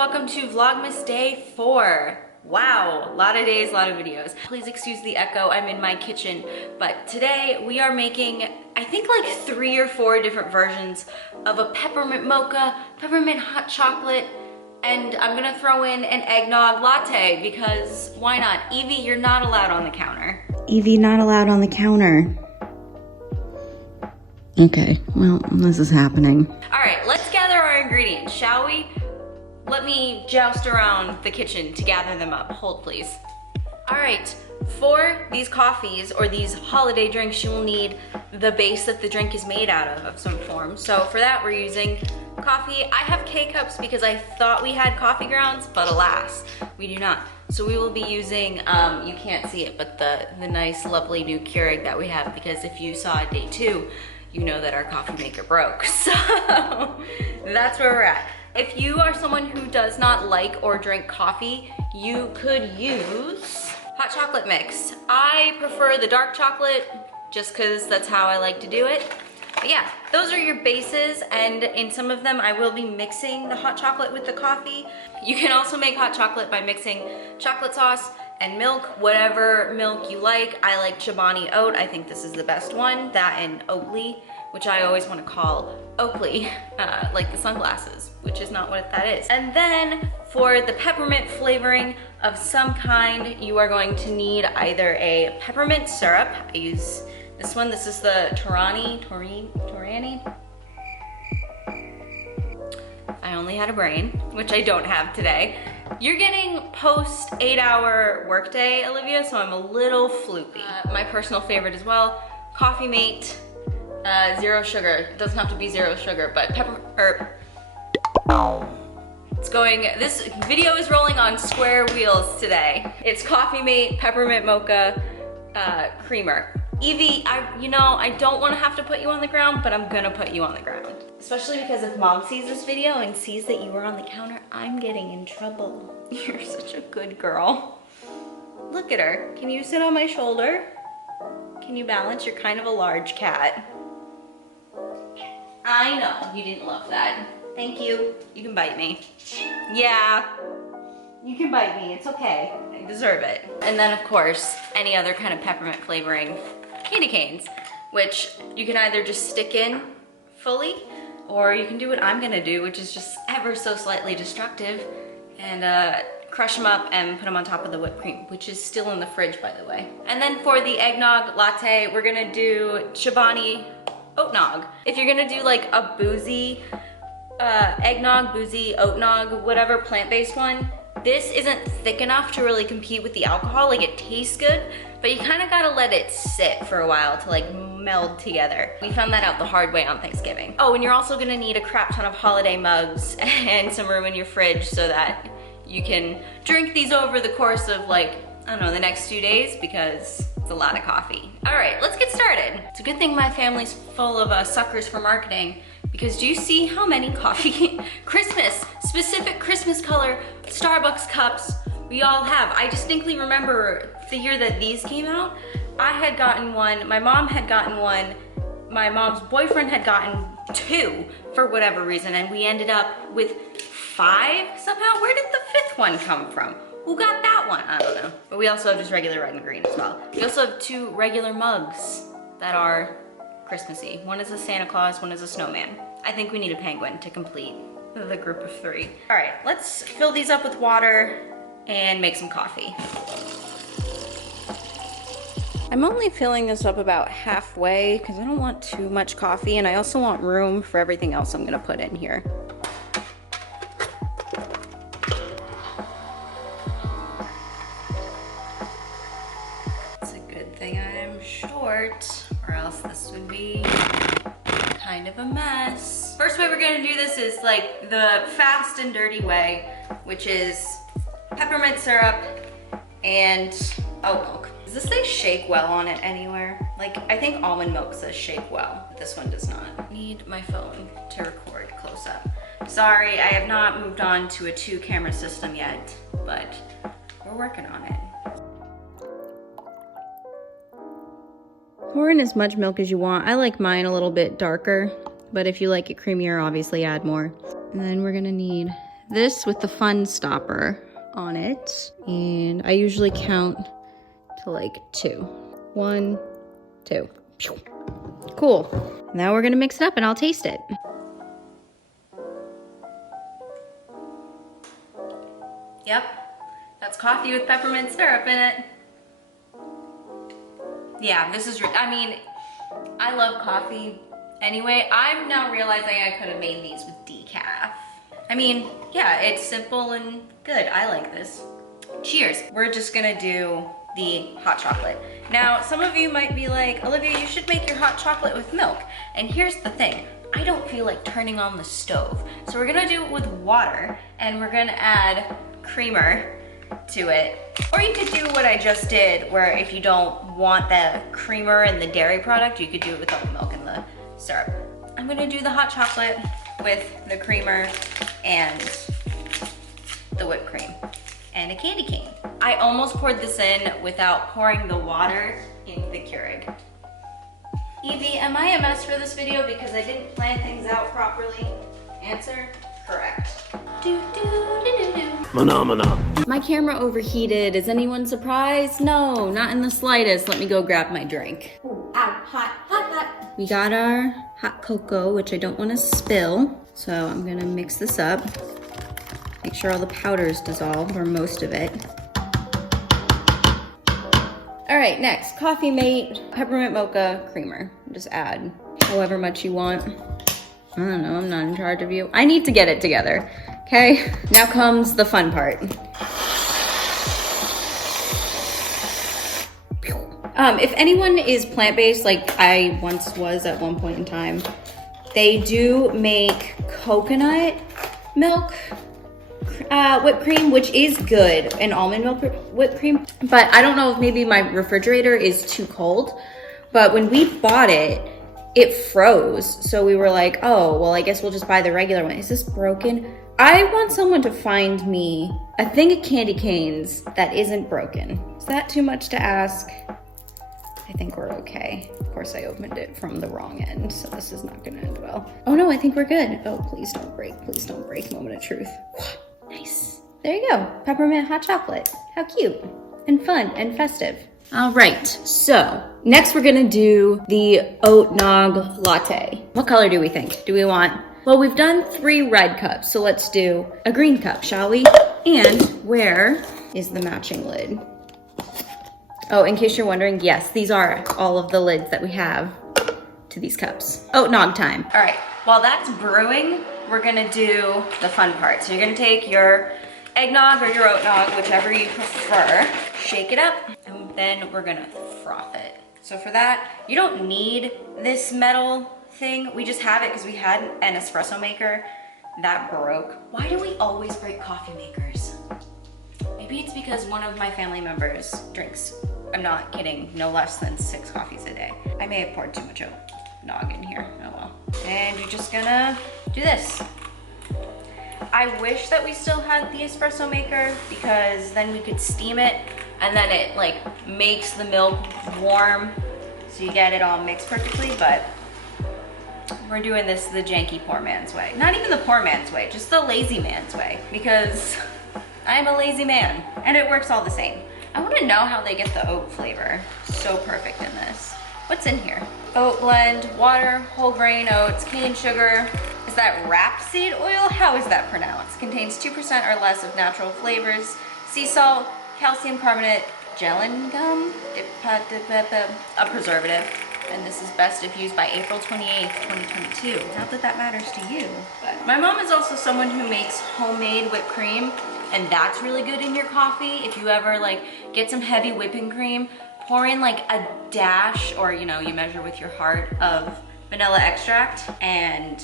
welcome to Vlogmas Day 4. Wow, a lot of days, a lot of videos. Please excuse the echo, I'm in my kitchen. But today we are making, I think like 3 or 4 different versions of a peppermint mocha, peppermint hot chocolate, and I'm gonna throw in an eggnog latte because why not? Evie, you're not allowed on the counter. Evie, not allowed on the counter. Okay, well, this is happening. All right, let's gather our ingredients, shall we? Let me joust around the kitchen to gather them up. Hold, please. All right, for these coffees or these holiday drinks, you will need the base that the drink is made out of some form. So for that, we're using coffee. I have K-cups because I thought we had coffee grounds, but alas, we do not. So we will be using, you can't see it, but the nice, lovely new Keurig that we have, because if you saw day 2, you know that our coffee maker broke. So that's where we're at. If you are someone who does not like or drink coffee, you could use hot chocolate mix. I prefer the dark chocolate just because that's how I like to do it. But yeah, those are your bases, and in some of them I will be mixing the hot chocolate with the coffee. You can also make hot chocolate by mixing chocolate sauce and milk, whatever milk you like. I like Chobani Oat, I think this is the best one. That and Oatly, which I always want to call Oakley, like the sunglasses, which is not what that is. And then for the peppermint flavoring of some kind, you are going to need either a peppermint syrup. I use this one. This is the Torani. I only had a brain, which I don't have today. You're getting post 8-hour workday, Olivia, so I'm a little floopy. My personal favorite as well, Coffee Mate, 0 sugar. It doesn't have to be 0 sugar, but this video is rolling on square wheels today. It's Coffee Mate Peppermint Mocha creamer. Evie, I don't want to have to put you on the ground, but I'm gonna put you on the ground. Especially because if mom sees this video and sees that you were on the counter, I'm getting in trouble. You're such a good girl. Look at her. Can you sit on my shoulder? Can you balance? You're kind of a large cat. I know, you didn't love that. Thank you. You can bite me. Yeah, you can bite me, it's okay. I deserve it. And then of course, any other kind of peppermint flavoring candy canes, which you can either just stick in fully, or you can do what I'm gonna do, which is just ever so slightly destructive, and crush them up and put them on top of the whipped cream, which is still in the fridge, by the way. And then for the eggnog latte, we're gonna do Chobani Oatnog. If you're gonna do like a boozy eggnog, boozy oatnog, whatever plant-based one, this isn't thick enough to really compete with the alcohol. Like, it tastes good, but you kind of gotta let it sit for a while to like meld together. We found that out the hard way on Thanksgiving. Oh, and you're also gonna need a crap ton of holiday mugs and some room in your fridge so that you can drink these over the course of like, I don't know, the next 2 days, because it's a lot of coffee. All right, let's get started. It's a good thing my family's full of suckers for marketing, because do you see how many coffee, specific Christmas color Starbucks cups we all have? I distinctly remember the year that these came out. I had gotten one, my mom had gotten one, my mom's boyfriend had gotten 2 for whatever reason, and we ended up with 5 somehow. Where did the 5th one come from? Who got that one? I don't know. But we also have just regular red and green as well. We also have 2 regular mugs that are Christmassy. One is a Santa Claus, one is a snowman. I think we need a penguin to complete the group of 3. All right, let's fill these up with water and make some coffee. I'm only filling this up about halfway because I don't want too much coffee, and I also want room for everything else I'm gonna put in here. It's a good thing I'm short, or else this would be kind of a mess. First way we're gonna do this is like the fast and dirty way, which is peppermint syrup and oat milk. Does this say shake well on it anywhere? Like, I think almond milk says shake well, but this one does not. Need my phone to record close up. Sorry, I have not moved on to a 2-camera system yet, but we're working on it. Pour in as much milk as you want. I like mine a little bit darker, but if you like it creamier, obviously add more. And then we're gonna need this with the fun stopper on it. And I usually count to like 2. 1, 2. Cool. Now we're gonna mix it up and I'll taste it. Yep, that's coffee with peppermint syrup in it. Yeah, this is, I mean, I love coffee anyway. I'm now realizing I could have made these with decaf. I mean, yeah, it's simple and good. I like this. Cheers. We're just gonna do the hot chocolate. Now, some of you might be like, Olivia, you should make your hot chocolate with milk. And here's the thing, I don't feel like turning on the stove. So we're gonna do it with water and we're gonna add creamer to it. Or you could do what I just did, where if you don't want the creamer and the dairy product, you could do it without the milk and the syrup. I'm gonna do the hot chocolate with the creamer and the whipped cream and a candy cane. I almost poured this in without pouring the water in the Keurig. Evie, am I a mess for this video because I didn't plan things out properly? Answer, correct. My camera overheated. Is anyone surprised? No, not in the slightest. Let me go grab my drink. Ooh, ow, hot, hot, hot. We got our hot cocoa, which I don't want to spill. So I'm gonna mix this up. Make sure all the powders dissolve, or most of it. All right, next, Coffee Mate Peppermint Mocha Creamer. Just add however much you want. I don't know, I'm not in charge of you. I need to get it together, okay? Now comes the fun part. If anyone is plant-based, like I once was at one point in time, they do make coconut milk whipped cream, which is good, and almond milk whipped cream. But I don't know if maybe my refrigerator is too cold, but when we bought it, it froze. So we were like, oh, well, I guess we'll just buy the regular one. Is this broken? I want someone to find me a thing of candy canes that isn't broken. Is that too much to ask? I think we're okay. Of course, I opened it from the wrong end, so this is not gonna end well. Oh no, I think we're good. Oh, please don't break. Please don't break. Moment of truth. Nice. There you go. Peppermint hot chocolate. How cute and fun and festive. All right, so next we're gonna do the Eggnog Latte. What color do we think? Do we want? Well, we've done 3 red cups, so let's do a green cup, shall we? And where is the matching lid? Oh, in case you're wondering, yes, these are all of the lids that we have to these cups. Eggnog time. All right, while that's brewing, we're gonna do the fun part. So you're gonna take your eggnog or your oatnog, whichever you prefer, shake it up, and then we're gonna froth it. So for that, you don't need this metal thing. We just have it because we had an espresso maker that broke. Why do we always break coffee makers? Maybe it's because one of my family members drinks, I'm not kidding, no less than 6 coffees a day. I may have poured too much eggnog in here, oh well. And you're just gonna do this. I wish that we still had the espresso maker because then we could steam it and then it like makes the milk warm so you get it all mixed perfectly, but we're doing this the janky poor man's way. Not even the poor man's way, just the lazy man's way, because I'm a lazy man and it works all the same. I want to know how they get the oat flavor. So perfect in this. What's in here? Oat blend, water, whole grain oats, cane sugar. Is that rapeseed oil? How is that pronounced? Contains 2% or less of natural flavors, sea salt, calcium carbonate, gellan gum, a preservative. And this is best if used by April 28th, 2022. Not that that matters to you, but my mom is also someone who makes homemade whipped cream, and that's really good in your coffee. If you ever like get some heavy whipping cream, pour in like a dash, or you know, you measure with your heart, of vanilla extract and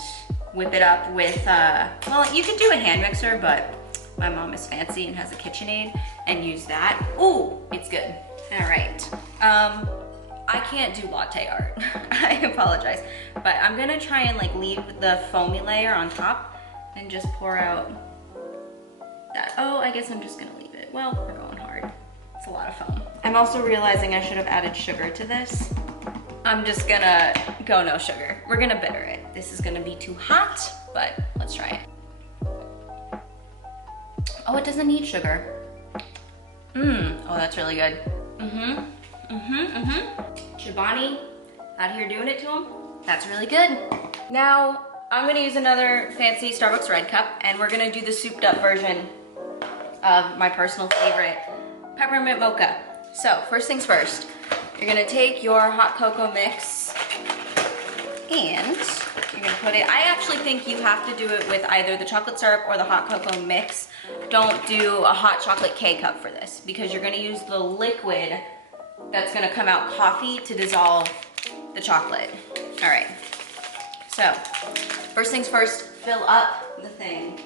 whip it up with, well, you could do a hand mixer, but my mom is fancy and has a KitchenAid and use that. Ooh, it's good. All right. I can't do latte art. I apologize, but I'm gonna try and like leave the foamy layer on top and just pour out that. Oh, I guess I'm just gonna leave it. Well, we're going hard. It's a lot of foam. I'm also realizing I should have added sugar to this. I'm just gonna go no sugar. We're gonna bitter it. This is gonna be too hot, but let's try it. Oh, it doesn't need sugar. Oh, that's really good. Chobani out here doing it to him. That's really good. Now, I'm gonna use another fancy Starbucks red cup, and we're gonna do the souped up version of my personal favorite, Peppermint Mocha. So, first things first, you're gonna take your hot cocoa mix and you're gonna put it, I actually think you have to do it with either the chocolate syrup or the hot cocoa mix. Don't do a hot chocolate K-cup for this because you're gonna use the liquid that's gonna come out coffee to dissolve the chocolate. All right, so first things first, fill up the thing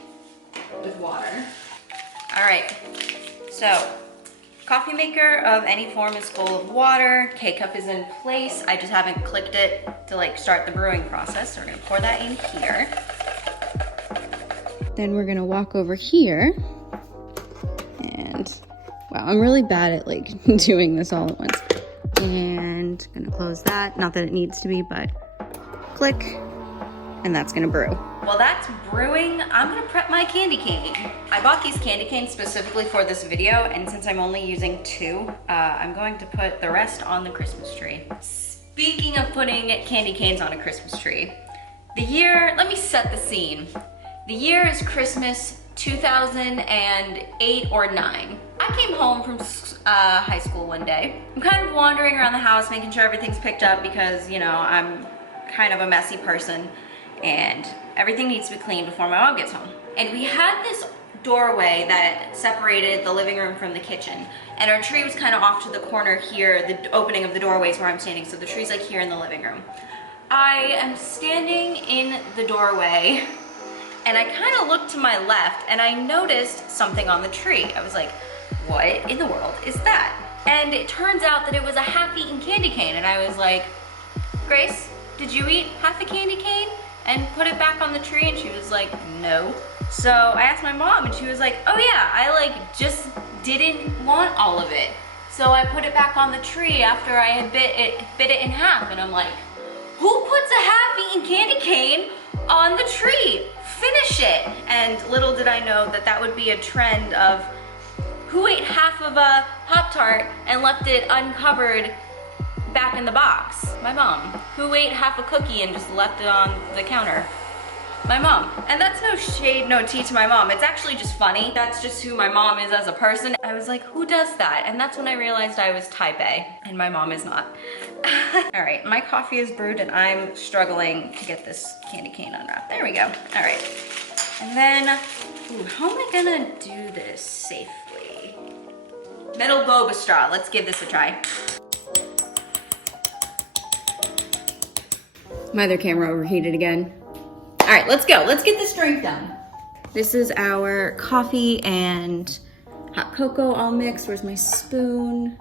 with water. All right, so coffee maker of any form is full of water. K-cup is in place. I just haven't clicked it to like start the brewing process. So we're gonna pour that in here. Then we're gonna walk over here and, wow, I'm really bad at like doing this all at once. And gonna close that. Not that it needs to be, but click, and that's gonna brew. While that's brewing, I'm gonna prep my candy cane. I bought these candy canes specifically for this video, and since I'm only using 2, I'm going to put the rest on the Christmas tree. Speaking of putting candy canes on a Christmas tree, the year, let me set the scene. The year is Christmas 2008 or 9. I came home from high school one day. I'm kind of wandering around the house, making sure everything's picked up because, you know, I'm kind of a messy person and everything needs to be cleaned before my mom gets home. And we had this doorway that separated the living room from the kitchen. And our tree was kind of off to the corner here. The opening of the doorway is where I'm standing. So the tree's like here in the living room. I am standing in the doorway and I kind of looked to my left and I noticed something on the tree. I was like, what in the world is that? And it turns out that it was a half-eaten candy cane. And I was like, Grace, did you eat half a candy cane and put it back on the tree? And she was like, no. So I asked my mom and she was like, oh yeah, I like just didn't want all of it. So I put it back on the tree after I had bit it in half. And I'm like, who puts a half-eaten candy cane on the tree? Finish it. And little did I know that that would be a trend of who ate half of a Pop-Tart and left it uncovered back in the box? My mom. Who ate half a cookie and just left it on the counter? My mom. And that's no shade, no tea to my mom. It's actually just funny. That's just who my mom is as a person. I was like, who does that? And that's when I realized I was type A and my mom is not. All right, my coffee is brewed and I'm struggling to get this candy cane unwrapped. There we go. All right. And then, ooh, how am I gonna do this safely? Metal boba straw. Let's give this a try. My other camera overheated again. All right, let's go. Let's get this drink done. This is our coffee and hot cocoa all mixed. Where's my spoon?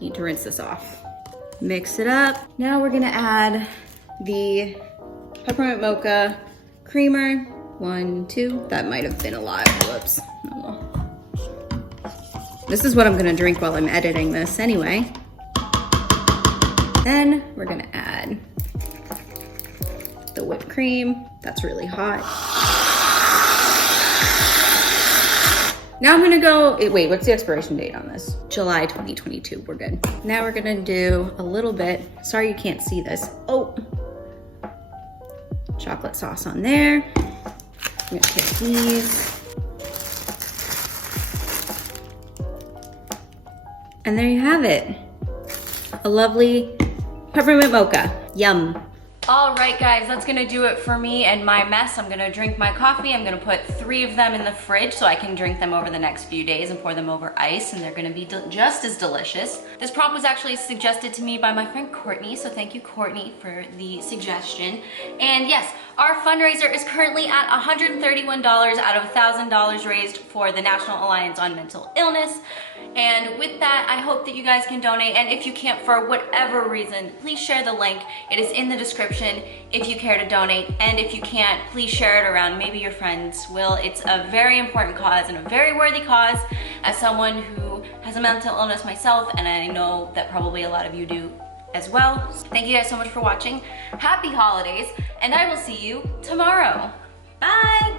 Need to rinse this off. Mix it up. Now we're gonna add the Peppermint Mocha creamer. 1, 2, that might have been a lot. Whoops. Oh well. This is what I'm gonna drink while I'm editing this anyway. Then we're gonna add the whipped cream. That's really hot. Now I'm gonna go, wait, what's the expiration date on this? July 2022, we're good. Now we're gonna do a little bit, sorry you can't see this. Oh, chocolate sauce on there. I'm gonna take these. And there you have it. A lovely peppermint mocha. Yum. All right, guys, that's gonna do it for me and my mess. I'm gonna drink my coffee. I'm gonna put 3 of them in the fridge so I can drink them over the next few days and pour them over ice, and they're gonna be just as delicious. This prompt was actually suggested to me by my friend Courtney, so thank you, Courtney, for the suggestion. And yes, our fundraiser is currently at $131 out of $1,000 raised for the National Alliance on Mental Illness. And with that, I hope that you guys can donate, and if you can't for whatever reason, please share the link. It is in the description if you care to donate, and if you can't, please share it around. Maybe your friends will. It's a very important cause and a very worthy cause. As someone who has a mental illness myself, and I know that probably a lot of you do as well. Thank you guys so much for watching. Happy holidays, and I will see you tomorrow. Bye!